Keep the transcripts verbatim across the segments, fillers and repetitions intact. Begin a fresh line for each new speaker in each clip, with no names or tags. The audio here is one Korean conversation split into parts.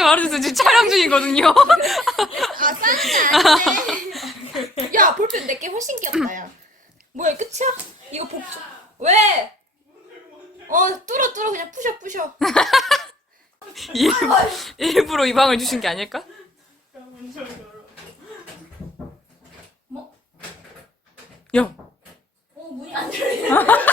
알아듣어. 지금 촬영 중이거든요.
아, 싸는 아닌데. 야, 볼펜 내게 훨씬 귀엽다, 야. 뭐야, 끝이야? 이거 복주. 왜? 어, 뚫어, 뚫어. 그냥 부셔, 부셔.
일부, 일부러 이 방을 주신 게 아닐까?
뭐?
야,
어, 문이 안 열리네.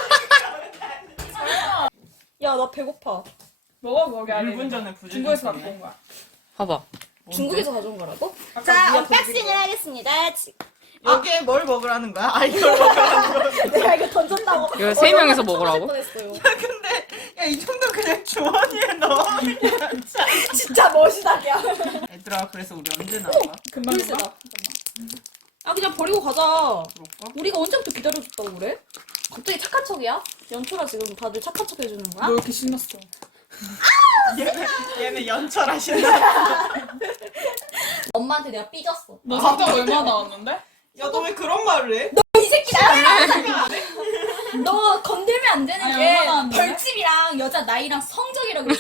야, 나 배고파.
먹어 거기 안에.
일 분 전에 부재.
중국에서 갖고 온 거야.
봐봐.
중국에서 가져온 거라고?
아까
자,
네가
언박싱을 하겠습니다. 지-
여기에 뭘 먹으라는 거야? 아 이걸 먹으라는 거야.
내가 이거 던졌다고.
이거 세 명이서 먹으라고?
뻔했어요.
근데 야 이 정도 그냥 주머니에 넣어. 그냥 자.
진짜 멋이다야.
얘들아 그래서 우리 언제 나와?
금방
글쎄다.
금방.
아, 그냥 버리고 가자.
그럴까?
우리가 언제부터 기다려줬다고 그래? 갑자기 착한 척이야? 연초라 지금 다들 착한 척 해주는 거야?
너 이렇게 신났어.
얘는 얘는 연철하신다.
엄마한테 내가 삐졌어.
너 성적 얼마 나왔는데?
야 너 왜 그런 말을 해?
이 새끼 나랑 너 건들면 안 되는
아니,
게
얼마나 왔는데?
벌집이랑 여자 나이랑 성적이라고 그랬어.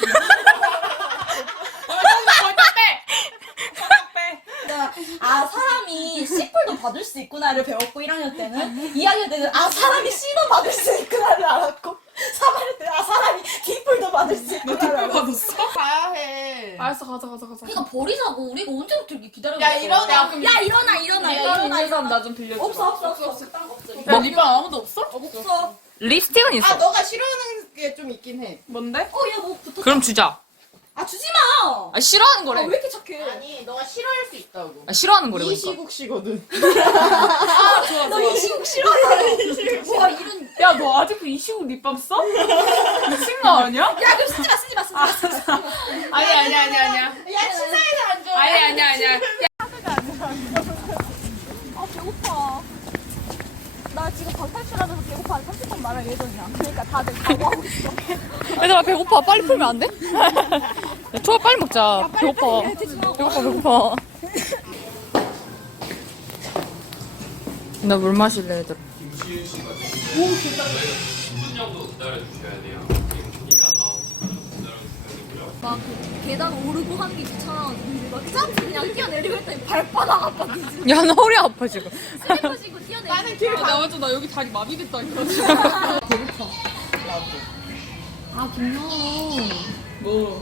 성적 빼. 성적 빼.
아, 사람이 씨뿔도 받을 수 있구나를 배웠고 일 학년 때는 이 학년 때는 아, 사람이 씨도 받을 수 있구나를 알았고 삼 학년 때는 아, 사람이 뒷뿔도 받을 수
너
있구나를
뒷불
알았고.
받았어?
가야 해.
알았어 가자 가자 가자.
이거 버리자고. 우리가 언제부터 이렇게 기다려줬어.
야, 일어나.
야, 야, 일어나 일어나
야
일어나
있는 사람
일어나.
나 좀 빌려줘.
없어 없어 없어 없어. 딴거 없어.
야, 네 방 아무도 없어?
없어.
립스틱은 있어.
아 너가 싫어하는 게 좀 있긴 해.
뭔데?
어, 야, 뭐 붙었다.
그럼 주자.
아, 주지 마.
아, 싫어하는
아,
거래.
왜 이렇게 착해?
아니 너가 싫어할 수 있다고.
아, 싫어하는 거래,
이
그러니까.
시국시거든.
아 좋아
너
좋아.
이시국 싫어하잖아. 와, 이런.
야 너 아직도 이 시국 립밤 써? 미친 거 아니야?
야, 그럼 쓰지 마, 쓰지 마, 쓰지 마. 쓰지 마.
아니 아니 아니 아니야.
야 치사해서 안 좋아.
아니 아니 아니야.
아, 배고파. 나 지금 방탈출하면서 배고파. 삼십 분 말할 예정이야. 그러니까 다들 각오하고 있어.
얘들아, 배고파. 빨리 풀면 안 돼? 야, 초밥 빨리 먹자. 배고파. 배고파, 배고파. 나 물 마실래, 얘들아.
막 계단 오르고 하는 게 귀찮아가지고 막 점프 그냥 뛰어내리고 했더니 발바닥 아파. 지금
야, 나 허리 아파, 지금.
슬리퍼 신고 뛰어내리고. 나는 길
나 완전 나 여기 다리 마비됐다니까.
배고파.
나도.
아, 김영호.
뭐?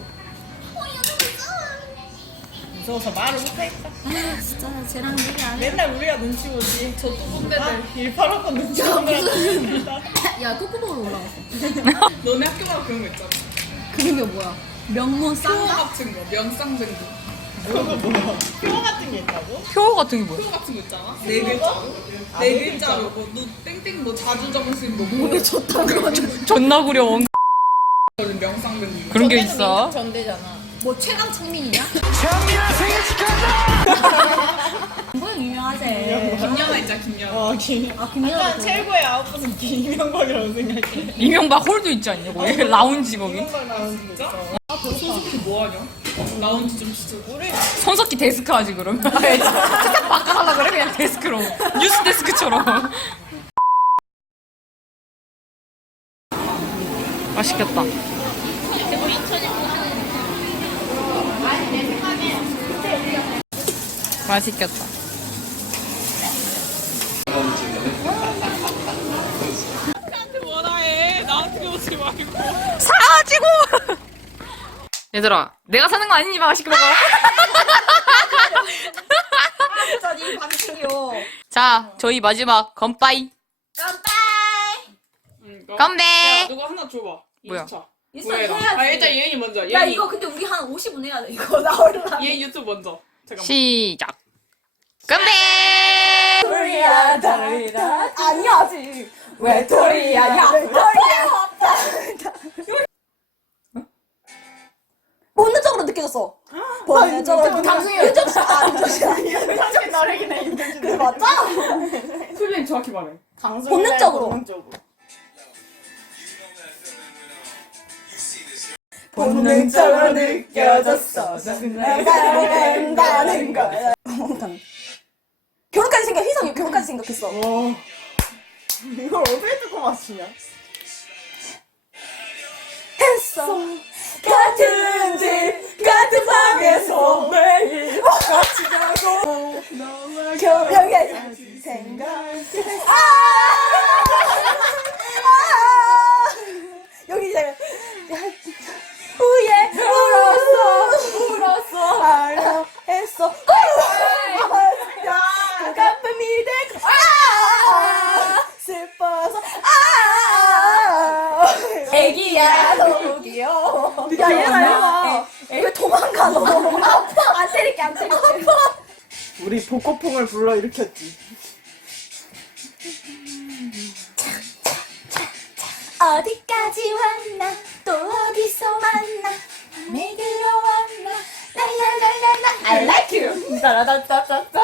무서워서 말을 못하겠다.
아, 진짜 쟤랑 얘기 안 해.
맨날 우리가 눈치 보지.
저 뚜벅대들.
아, 일파라고 눈치 보는
야, 꼬꼬보로 올라갔어.
너네 학교마다 그런 거 있잖아.
그런 게 뭐야? 명문
표
쌍가?
같은 거, 명상쟁도.
그거 뭐야? 표 같은 게 있다고?
표 같은 게 뭐야?
표 같은 거 있잖아. 네 글자로.
아,
네
네
글자로
글자로.
뭐, 너 땡땡 뭐 자주 적으신 뭐 뭐.
좋다고.
존나 구려.
명상쟁도.
그런 게 있어.
전대잖아.
뭐 최강 창민이냐? 창민아 생일 축하한다! 그건 유명하지.
김연아 있잖아, 김연아.
어 김.
아, 김연아.
난 최고의 아웃풋은 김이명박이라고 생각해.
이명박 홀도 있지 않냐, 거기? 라운지 거기.
이명박 나오는 거 있어.
아, 손석희 뭐하냐? 라운지 좀 시죠.
우리
손석희 데스크 하지, 그럼. 살짝 바꿔달라 그래, 그냥 데스크로. 뉴스 데스크처럼. 맛있겠다. 맛있겠다.
나한테 뭐라 해. 나한테 오지 말고.
사가지고! 얘들아, 내가 사는 거 아니니 맛있게 먹어.
진짜 니 방식이요.
자, 저희 마지막 건빠이.
깜빡.
건배!
야, 누가 하나 줘봐.
뭐야?
인스타.
인스타
구해라.
해야지.
아, 일단 예은이 먼저. 예은이.
야, 이거 근데 우리 한 오십 분 해야 돼. 이거 나올라.
얘 유튜브 먼저. 잠깐만.
시작. 건배!
도리야, 다리다. 아니야지. 왜 도리야, 야, 도리야. 본능적으로 느껴졌어. 본능적으로. 강승이 윤정씨. 아, 윤정씨 아니야.
윤정씨 나르긴 해. 윤정씨.
그래, 맞아?
풀링 정확히 말해.
본능적으로.
본능적으로.
본능적으로 느껴졌어. 내가 된다는 거야. 결혼까지 생각, 희성이 결혼까지 생각했어.
와. 이걸 어떻게 듣고 맞추냐?
했어. 같은 집, 같은 방에서
우리 복고풍을 불러일으켰지.
어디까지 왔나 또 어디서 만나 내게로 왔나 랄랄랄랄라 I like you 따라다따따